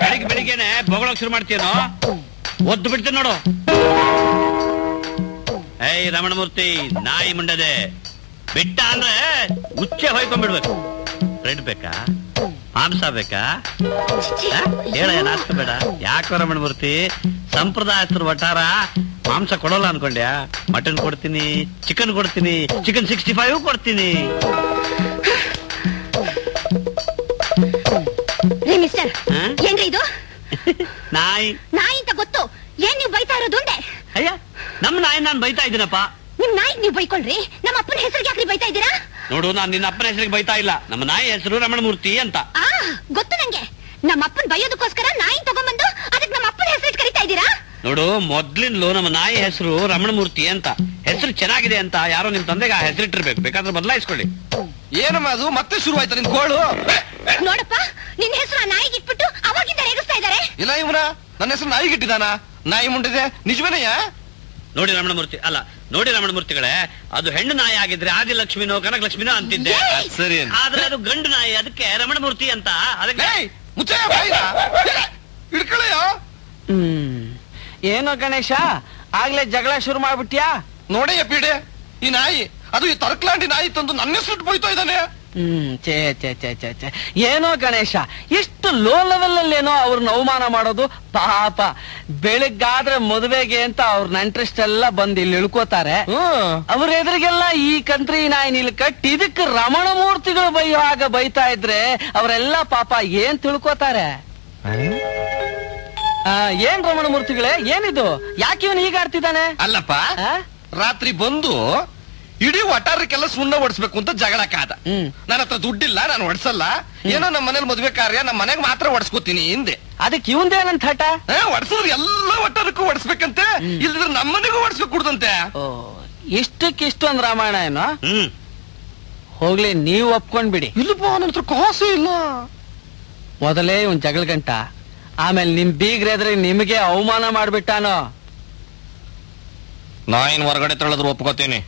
ಬೆಳಿಗ್ಗೆ ಬೆಳಿಗ್ಗೆನೆ ಬೊಗಳೋಕ್ ಶುರು ಮಾಡ್ತೀನೋ ಒದ್ದು ಬಿಡ್ತೇನೆ ನೋಡು. ಏಯ್ ರಮಣಮೂರ್ತಿ, ನಾಯಿ ಮುಂಡದೆ ಬಿಟ್ಟ ಅಂದ್ರೆ ಉಚ್ಚೆ ಹೊಯ್ಕೊಂಡ್ಬಿಡ್ಬೇಕು. ಬ್ರೆಡ್ ಬೇಕಾ, ಮಾಂಸ ಬೇಕಾ? ಹೇಳ, ನಾಷ್ಟ ಬೇಡ. ಯಾಕೋ ರಮಣಮೂರ್ತಿ, ಸಂಪ್ರದಾಯಸ್ಥರು ವಟಾರ ಮಾಂಸ ಕೊಡೋಲ್ಲ ಅನ್ಕೊಂಡ್ಯಾ? ಮಟನ್ ಕೊಡ್ತೀನಿ, ಚಿಕನ್ ಕೊಡ್ತೀನಿ, ಚಿಕನ್ 65 ಕೊಡ್ತೀನಿ. ಮಿಸ್ಟರ್, ಏನ್ರಿ ಇದು? ನಾಯಿ ನಾಯಿ ಅಂತ ಗೊತ್ತು, ಏನ್ ನೀವು ಬೈತಾ ಇರೋದು ಅಂದೆ? ಅಯ್ಯ, ನಮ್ ನಾಯಿ ನಾನ್ ಬೈತಾ ಇದ್ದೀನಪ್ಪ. ನಿಮ್ ನಾಯಿ ನೀವು ಬೈಕೊಳ್ರಿ, ನಮ್ಮ ಅಪ್ಪನ ಹೆಸರಿಗೆ ಯಾಕ್ರಿ ಬೈತಾ ಇದ್ದೀರಾ? ನೋಡು, ನಾನ್ ನಿನ್ನ ಅಪ್ಪನ ಹೆಸರಿಗೆ ಬೈತಾ ಇಲ್ಲ. ನಮ್ಮ ನಾಯಿ ಹೆಸರು ರಮಣಮೂರ್ತಿ ಅಂತ. ಗೊತ್ತು ನಂಗೆ. ನಮ್ಮ ಅಪ್ಪನ್ ಬೈಯೋದಕ್ಕೋಸ್ಕರ ನಾಯಿ ತಗೊಂಡ್ಬಂದು ಅದಕ್ಕೆ ನಮ್ಮ ಅಪ್ಪನ ಹೆಸರು ಕರಿತಾ ಇದ್ದೀರಾ? ನೋಡು, ಮೊದ್ಲಿಂದಲೂ ನಮ್ಮ ನಾಯಿ ಹೆಸರು ರಮಣಮೂರ್ತಿ ಅಂತ. ಹೆಸರು ಚೆನ್ನಾಗಿದೆ ಅಂತ ಯಾರೋ ನಿಮ್ ತಂದೆಗೆ ಆ ಹೆಸರಿಟ್ಟಿರ್ಬೇಕು. ಬೇಕಾದ್ರೆ ಬದಲಾಯಿಸ್ಕೊಳ್ಳಿ. ಏನಮ್ಮ ಅದು ಮತ್ತೆ ಶುರು ಆಯ್ತಾ ನಿನ್ ಗೋಳು? ನೋಡಪ್ಪ, ನಿನ್ ಹೆಸರು ಆ ನಾಯಿಗೆ ಇಟ್ಬಿಟ್ಟು ಅವಾಗಿಂದ ರೇಗಿಸ್ತಾ ಇದ್ದಾರೆ. ಇಲ್ಲ ಇವ್ನ ನನ್ನ ಹೆಸರು ನಾಯಿಗೆ ಇಟ್ಟಿದಾನ? ನಾಯಿ ಮುಂಡಿದೆ ನಿಜವೇನಯ್ಯ? ನೋಡಿ ರಮಣಮೂರ್ತಿ, ಅಲ್ಲ ನೋಡಿ ರಮಣಮೂರ್ತಿಗಳೇ, ಅದು ಹೆಣ್ಣು ನಾಯಿ ಆಗಿದ್ರೆ ಆದಿಲಕ್ಷ್ಮಿನೋ ಕನಕಲಕ್ಷ್ಮಿನೋ ಅಂತಿದ್ದೆ. ಸರಿ, ಆದ್ರೆ ಅದು ಗಂಡು ನಾಯಿ, ಅದಕ್ಕೆ ರಮಣಮೂರ್ತಿ ಅಂತ. ಅದಕ್ಕೆ ಮುಚ್ಚಯ್ಯ ಬಾಯಿನ ಹಿಡ್ಕೊಳ್ಳಯ್ಯ. ಏನೋ ಗಣೇಶ, ಆಗ್ಲೇ ಜಗಳ ಶುರು ಮಾಡ್ಬಿಟ್ಯಾ? ನೋಡಯ್ಯ ಪೀಡೆ, ಈ ನಾಯಿ ಅದು ಈ ತರ್ಕಲಾಂಡಿ ನಾಯಿ ತಂದು ನನ್ನ ಹೆಸರು ಬೈತಾ ಇದ್ದಾನೆ. ಚೇ ಚೇ ಚೇ ಚೇ ಚೇ ಏನೋ ಗಣೇಶ, ಇಷ್ಟು ಲೋ ಲೆವೆಲ್ ಅಲ್ಲಿ ಏನೋ ಅವ್ರನ್ನ ಅವಮಾನ ಮಾಡೋದು. ಪಾಪ, ಬೆಳಿಗ್ಗಾದ್ರೆ ಮದುವೆಗೆ ಅಂತ ಅವ್ರ ನೆಂಟ್ರೆಸ್ಟ್ ಎಲ್ಲ ಬಂದು ಇಲ್ಲಿ ಇಳ್ಕೋತಾರೆ. ಅವ್ರ ಎದುರಿಗೆಲ್ಲ ಈ ಕಂತ್ರಿ ನಾಯಿ ನಿಲ್ಕಟ್ಟು ಇದಕ್ಕೆ ರಮಣಮೂರ್ತಿಗಳು ಬೈಯೋ ಆಗ ಬೈತಾ ಇದ್ರೆ ಅವರೆಲ್ಲ ಪಾಪ ಏನ್ ತಿಳ್ಕೋತಾರೆ? ಏನ್ ರಮಣಮೂರ್ತಿಗಳೇ, ಏನಿದು? ಯಾಕೆ ಇವನು ಹೀಗಾಡ್ತಿದ್ದಾನೆ? ಅಲ್ಲಪ್ಪ, ರಾತ್ರಿ ಬಂದು ಇಡೀ ವಟಾರಕ್ಕೆಲ್ಲ ಸುಣ್ಣ ಹೊಡ್ಸ್ಬೇಕು ಅಂತ ಜಗಳ ಕಾದ. ನನ್ನ ಹತ್ರ ದುಡ್ಡಿಲ್ಲ, ನಾನು ಹೊಡ್ಸಲ್ಲ. ಏನೋ ನಮ್ಮ ಮನೇಲಿ ಮದ್ವೆ ಕಾರ್ಯ, ನಮ್ಮ ಮನೆಗೆ ಮಾತ್ರ ಹೊಡ್ಸ್ಕೊತೀನಿ ಹಿಂದೆ. ಅದಕ್ಕೆ ಇವಂದೇನಂತ ಹಠ? ಹೊಡ್ಸೋದು ಎಲ್ಲ ವಟಾರಕ್ಕೂ ಹೊಡ್ಸ್ಬೇಕಂತೆ, ಇಲ್ದಿದ್ರೆ ನಮ್ಮನೆಗೂ ಹೊಡ್ಸ್ಬೇಕು ಕೊಡುದಂತೆ. ಇಷ್ಟಕ್ಕಿಷ್ಟು ಅಂದ್ ರಾಮಾಯಣ ಏನೋ? ಹೋಗ್ಲಿ, ನೀವು ಒಪ್ಕೊಂಡ್ಬಿಡಿ. ಇಲ್ಲಪ್ಪ, ನನ್ನ ಹತ್ರ ಕಾಸು ಇಲ್ಲ. ಮೊದಲೇ ಇವನ್ ಜಗಳ ಗಂಟ, ಆಮೇಲೆ ನಿಮ್ ಬೀಗ್ರೆದ್ರೆ ನಿಮಗೆ ಅವಮಾನ ಮಾಡ್ಬಿಟ್ಟಾನೋ. ನಾಯಿನ್ ಹೊರಗಡೆ ತಳ್ಳದ್ರು ಒಪ್ಕೋತೀನಿ.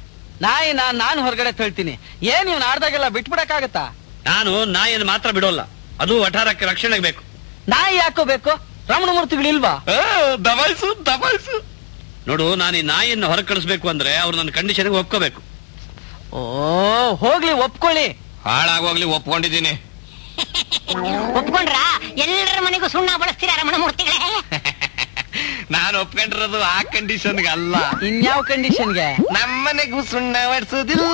ನಾನು ಹೊರಗಡೆ ತಳ್ತೀನಿ. ಏನ್ ಇವ್ನ ಆಡ್ದಾಗೆಲ್ಲ ಬಿಟ್ಬಿಡಕ್ಕಾಗತ್ತಾ? ನಾನು ನಾಯಿಯನ್ನು ಮಾತ್ರ ಬಿಡೋಲ್ಲ, ಅದು ವಠಾರಕ್ಕೆ ರಕ್ಷಣೆಗೆ ಬೇಕು. ನಾಯಿ ಯಾಕೋ ಬೇಕು? ರಮಣಮೂರ್ತಿಗಳಿಲ್ವಾ? ದಬಾಯಿಸು ದಬಾಯಿಸು. ನೋಡು, ನಾನು ಈ ನಾಯಿಯನ್ನು ಹೊರ ಕಳಿಸ್ಬೇಕು ಅಂದ್ರೆ ಅವ್ರು ನನ್ನ ಕಂಡೀಷನ್ಗೆ ಒಪ್ಕೋಬೇಕು. ಹೋಗ್ಲಿ, ಒಪ್ಕೊಳ್ಳಿ. ಹಾಳಾಗೋಗ್ಲಿ, ಒಪ್ಕೊಂಡಿದ್ದೀನಿ. ಒಪ್ಕೊಂಡ್ರ? ಎಲ್ಲರ ಮನೆಗೂ ಸುಣ್ಣ ಬಳಸ್ತೀರಾ ರಮಣಮೂರ್ತಿಗಳೇ? ನಾನು ಒಪ್ಕೊಂಡಿರೋದು ಆ ಕಂಡೀಷನ್ಗೆ ಅಲ್ಲ. ಇನ್ಯಾವ ಕಂಡೀಷನ್ಗೆ? ನಮ್ಮನೆಗೂ ಸುಣ್ಣ ಹೊಡ್ಸೋದಿಲ್ಲ.